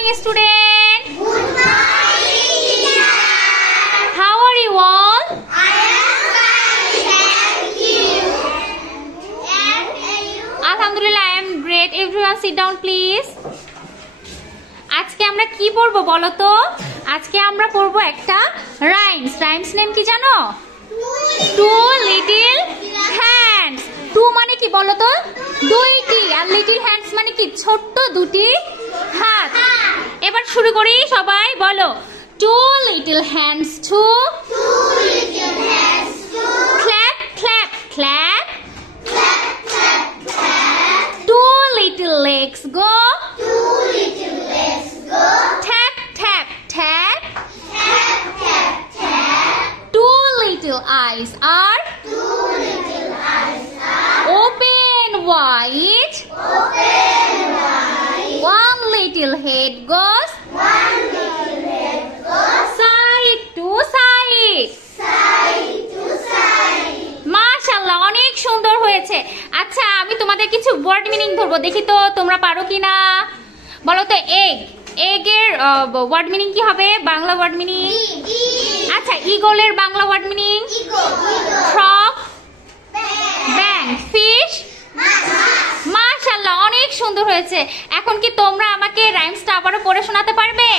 morning, student. Good morning, teacher. How are you all? I am fine, thank you. And you? Alhamdulillah, I am great. Everyone sit down, please. আজকে আমরা কি পড়বো বলো তো? আজকে আমরা পড়বো একটা রাইমস। রাইমস নেম কি জানো? Two little hands. টু মানে কি বলো তো? দুইটি। আর লিটল হ্যান্ডস মানে কি? ছোট্ট দুটি হাত। এবার শুরু করি, সবাই বলো। Two little hands to Two little hands to clap clap clap. clap, clap, clap. Two little legs go Two little legs go tap tap tap. tap, tap, tap. Two little eyes are Two little eyes are open wide. open wide. One little head goes One little head goes side to side. side to side. মাশাআল্লাহ, অনেক সুন্দর হয়েছে। আচ্ছা, আমি তোমাদের কিছু word meaning ধরবো, দেখি তো তোমরা পারো কিনা। বলো তো এগ। এগের ওয়ার্ড মিনিং কি হবে? Bangla word meaning. আচ্ছা, ইগলের বাংলা ওয়ার্ড মিনিং। ফ্রগ, ব্যাং, ফিশ। মাশাআল্লাহ, অনেক সুন্দর হয়েছে। এখন কি তোমরা আমাকে রাইমসটা আবারও পড়ে শোনাতে পারবে?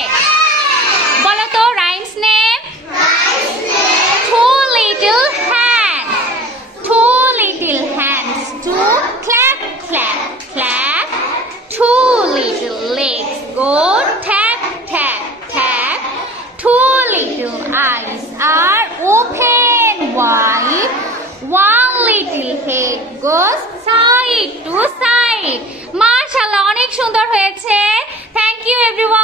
বলো তো rhymes name. Two little hands. Two little hands to clap clap clap. Two little legs go tap tap tap. Two little eyes are open wide. One little head goes side to side. মাশাআল্লাহ, অনেক সুন্দর হয়েছে। Thank you everyone.